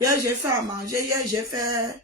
Hier, j'ai fait à manger. Hier, j'ai fait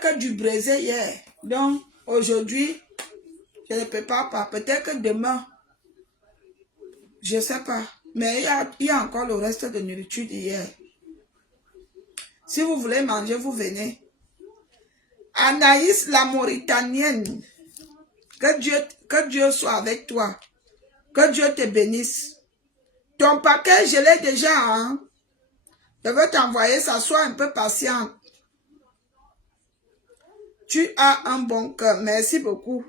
que du braisé hier. Donc, aujourd'hui, je ne prépare pas. Peut-être que demain, je ne sais pas. Mais il y a encore le reste de nourriture d'hier. Si vous voulez manger, vous venez. Anaïs, la Mauritanienne. Que Dieu soit avec toi. Que Dieu te bénisse. Ton paquet, je l'ai déjà. Hein? Je veux t'envoyer ça. Sois un peu patiente. Tu as un bon cœur. Merci beaucoup.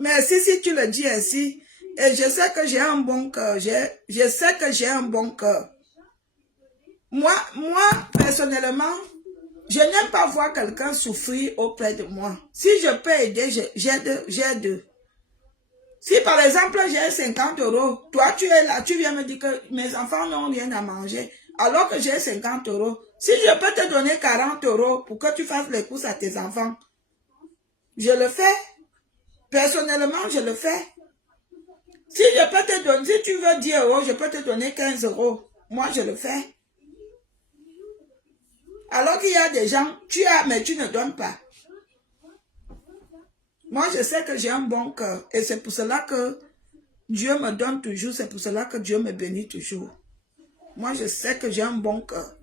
Merci si tu le dis ainsi. Et je sais que j'ai un bon cœur. Je sais que j'ai un bon cœur. Moi, personnellement, je n'aime pas voir quelqu'un souffrir auprès de moi. Si je peux aider, j'aide. Si par exemple j'ai 50 €, toi tu es là, tu viens me dire que mes enfants n'ont rien à manger, alors que j'ai 50 €. Si je peux te donner 40 € pour que tu fasses les courses à tes enfants, je le fais. Personnellement, je le fais. Si je peux te donner, si tu veux 10 €, je peux te donner 15 €. Moi, je le fais. Alors qu'il y a des gens, tu as, mais tu ne donnes pas. Moi, je sais que j'ai un bon cœur. Et c'est pour cela que Dieu me donne toujours. C'est pour cela que Dieu me bénit toujours. Moi, je sais que j'ai un bon cœur.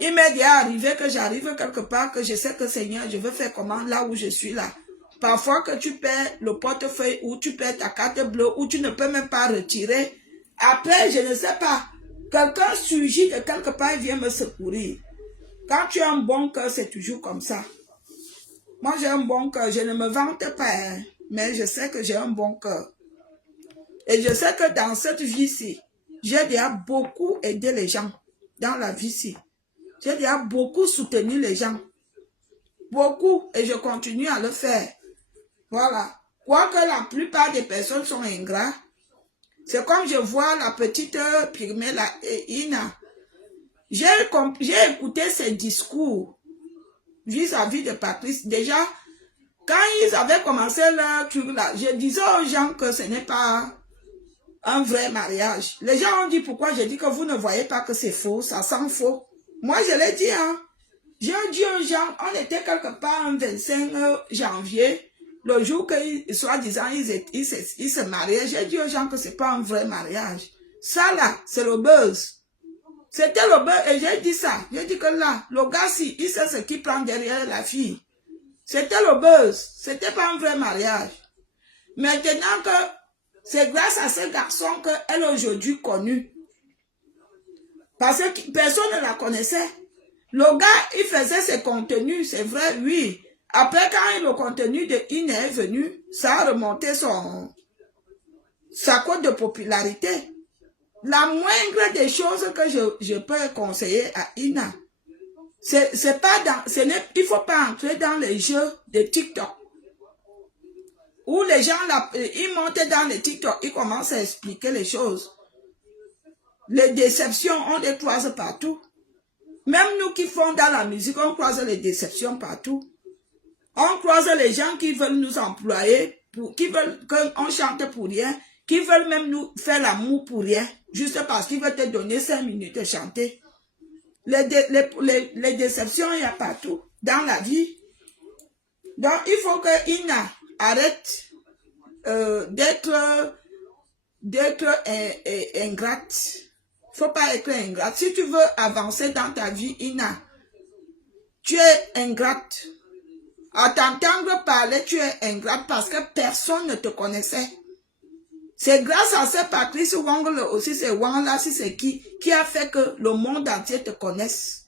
Il m'est déjà arrivé que j'arrive quelque part, que je sais que Seigneur, je veux faire comment là où je suis là. Parfois que tu perds le portefeuille ou tu perds ta carte bleue ou tu ne peux même pas retirer. Après, je ne sais pas. Quelqu'un surgit de quelque part et vient me secourir. Quand tu as un bon cœur, c'est toujours comme ça. Moi, j'ai un bon cœur. Je ne me vante pas, hein, mais je sais que j'ai un bon cœur. Et je sais que dans cette vie-ci, j'ai déjà beaucoup aidé les gens dans la vie-ci. J'ai déjà beaucoup soutenu les gens. Beaucoup. Et je continue à le faire. Voilà. Quoique la plupart des personnes sont ingrats. C'est comme je vois la petite pygmée, la Ina. J'ai écouté ses discours vis-à-vis de Patrice. Déjà, quand ils avaient commencé leur truc là, je disais aux gens que ce n'est pas un vrai mariage. Les gens ont dit pourquoi. J'ai dit que vous ne voyez pas que c'est faux, ça sent faux. Moi, je l'ai dit, hein. J'ai dit aux gens, on était quelque part un 25 janvier, le jour que, soi-disant, ils se mariaient. J'ai dit aux gens que c'est pas un vrai mariage. Ça là, c'est le buzz. C'était le buzz et j'ai dit ça. J'ai dit que là, le gars, si, il sait ce qu'il prend derrière la fille. C'était le buzz. C'était pas un vrai mariage. Maintenant que c'est grâce à ce garçon qu'elle est aujourd'hui connue. Parce que personne ne la connaissait. Le gars, il faisait ses contenus, c'est vrai, oui. Après, quand le contenu de Ine est venu, ça a remonté sa cote de popularité. La moindre des choses que je peux conseiller à Ina, c'est pas dans, il faut pas entrer dans les jeux de TikTok. Où les gens, ils montent dans les TikTok, ils commencent à expliquer les choses. Les déceptions, on les croise partout. Même nous qui font dans la musique, on croise les déceptions partout. On croise les gens qui veulent nous employer, qui veulent qu'on chante pour rien, qui veulent même nous faire l'amour pour rien, juste parce qu'ils veulent te donner 5 minutes de chanter. Les déceptions, il y a partout dans la vie. Donc, il faut que Ina arrête d'être ingrate. Il ne faut pas être ingrate. Si tu veux avancer dans ta vie, Ina, tu es ingrate. À t'entendre parler, tu es ingrate parce que personne ne te connaissait. C'est grâce à ce Patrice Wang aussi, c'est Wang là, c'est qui a fait que le monde entier te connaisse.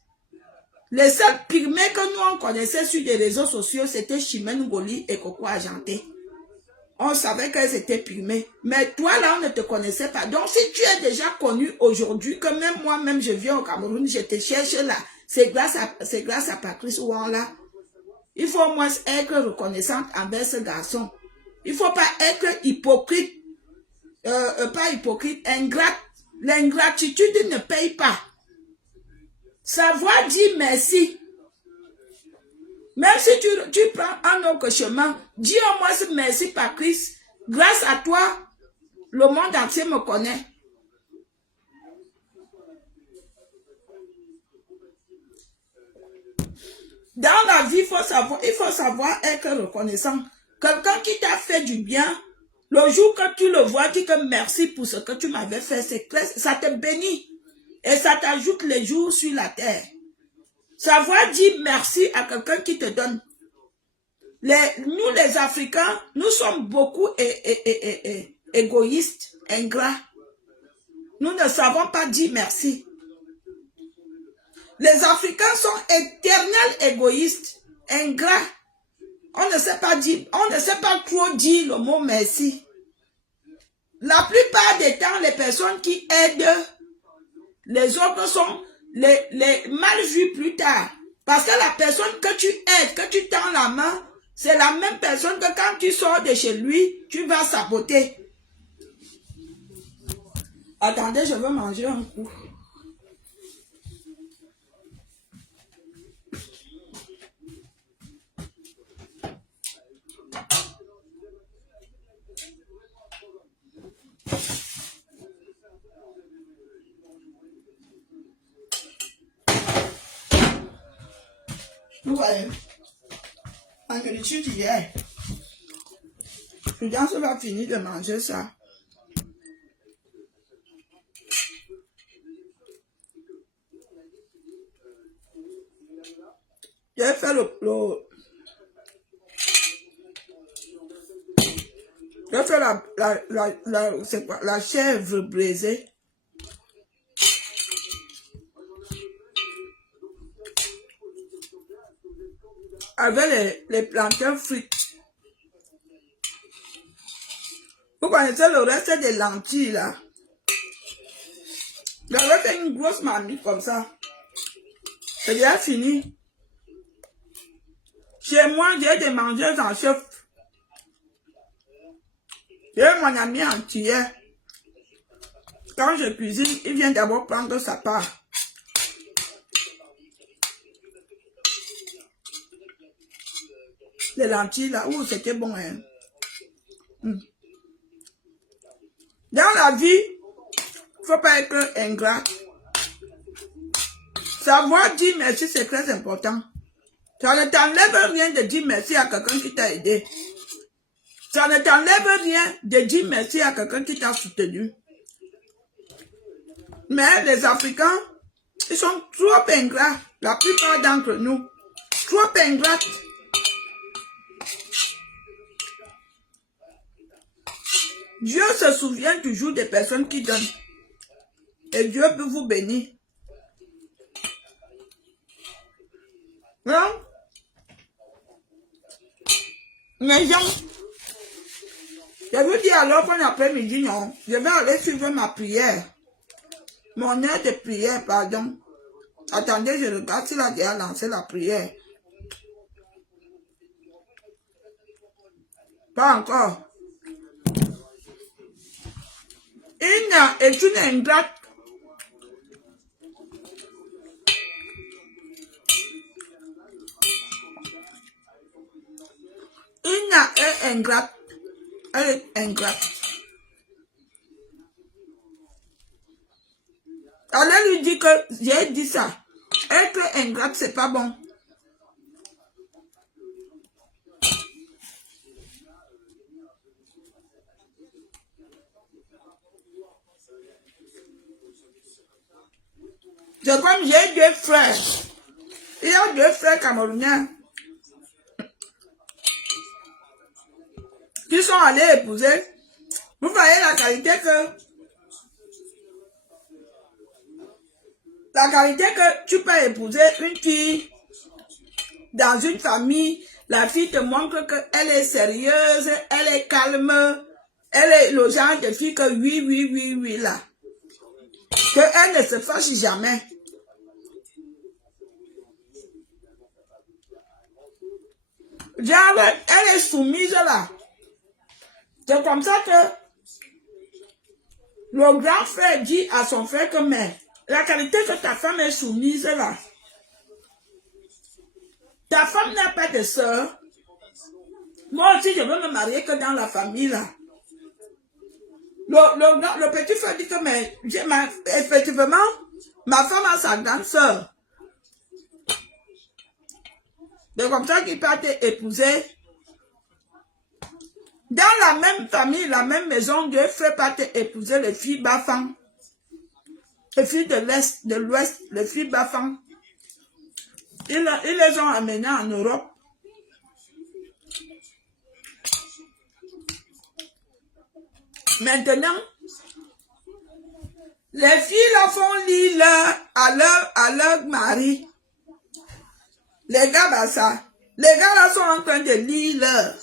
Les seuls pygmées que nous on connaissait sur les réseaux sociaux, c'était Chimène Ngoli et Coco Argenté. On savait qu'elles étaient pygmées. Mais toi là, on ne te connaissait pas. Donc si tu es déjà connu aujourd'hui, que même moi-même je viens au Cameroun, je te cherche là, c'est grâce à Patrice Wang là. Il faut au moins être reconnaissante envers ce garçon. Il ne faut pas être hypocrite. Pas hypocrite, ingrate. L'ingratitude ne paye pas. Savoir dire merci. Même si tu prends un autre chemin, dis au moins merci Patrice. Grâce à toi, le monde entier me connaît. Dans la vie, il faut savoir être reconnaissant. Quelqu'un qui t'a fait du bien, le jour que tu le vois, dis que merci pour ce que tu m'avais fait, c'est clair, ça te bénit. Et ça t'ajoute les jours sur la terre. Savoir dire merci à quelqu'un qui te donne. Nous, les Africains, nous sommes beaucoup égoïstes, ingrats. Nous ne savons pas dire merci. Les Africains sont éternels égoïstes, ingrats. On ne sait pas dire, on ne sait pas trop dire le mot merci. La plupart des temps, les personnes qui aident les autres sont les mal vus plus tard. Parce que la personne que tu aides, que tu tends la main, c'est la même personne que quand tu sors de chez lui, tu vas saboter. Attendez, je veux manger un coup. Vous voyez, en nourriture hier, Prudence va finir de manger ça. J'ai fait j'ai fait la chèvre braisée. Avec les plantains frites. Vous connaissez le reste des lentilles là. J'avais fait une grosse marmite comme ça. C'est déjà fini. Chez moi, j'ai des mangeuses en chef. J'ai mon ami entier. Quand je cuisine, il vient d'abord prendre sa part. Les lentilles là, c'était bon. Hein. Dans la vie, il ne faut pas être ingrat. Savoir dire merci, c'est très important. Ça ne t'enlève rien de dire merci à quelqu'un qui t'a aidé. Ça ne t'enlève rien de dire merci à quelqu'un qui t'a soutenu. Mais les Africains, ils sont trop ingrats. La plupart d'entre nous, trop ingrats. Dieu se souvient toujours des personnes qui donnent. Et Dieu peut vous bénir. Non? Les gens, je vous dis alors qu'en après-midi, non, je vais aller suivre ma prière. Mon heure de prière, pardon. Attendez, je regarde s'il a déjà lancé la prière. Pas encore. Ina est une ingrate. Ina est ingrate. Elle est ingrate. Allez lui dire que j'ai dit ça. Être ingrate, c'est pas bon. C'est comme j'ai 2 frères. Il y a 2 frères camerounais qui sont allés épouser. Vous voyez la qualité que tu peux épouser une fille dans une famille. La fille te montre qu'elle est sérieuse, elle est calme, elle est le genre de fille que oui là. Qu'elle ne se fâche jamais. Genre, elle est soumise là. C'est comme ça que le grand frère dit à son frère que mais la qualité que ta femme est soumise là. Ta femme n'a pas de soeur. Moi aussi, je veux me marier que dans la famille là. Le petit frère dit que mais effectivement, ma femme a sa grande soeur. C'est comme ça qu'ils partent épouser. Dans la même famille, la même maison, Dieu fait partir épouser les filles Bafan. Les filles de l'Est, de l'Ouest, les filles Bafan. Ils les ont amenées en Europe. Maintenant, les filles là font lire à leur mari. Les gars, bah ça. Les gars là sont en train de lire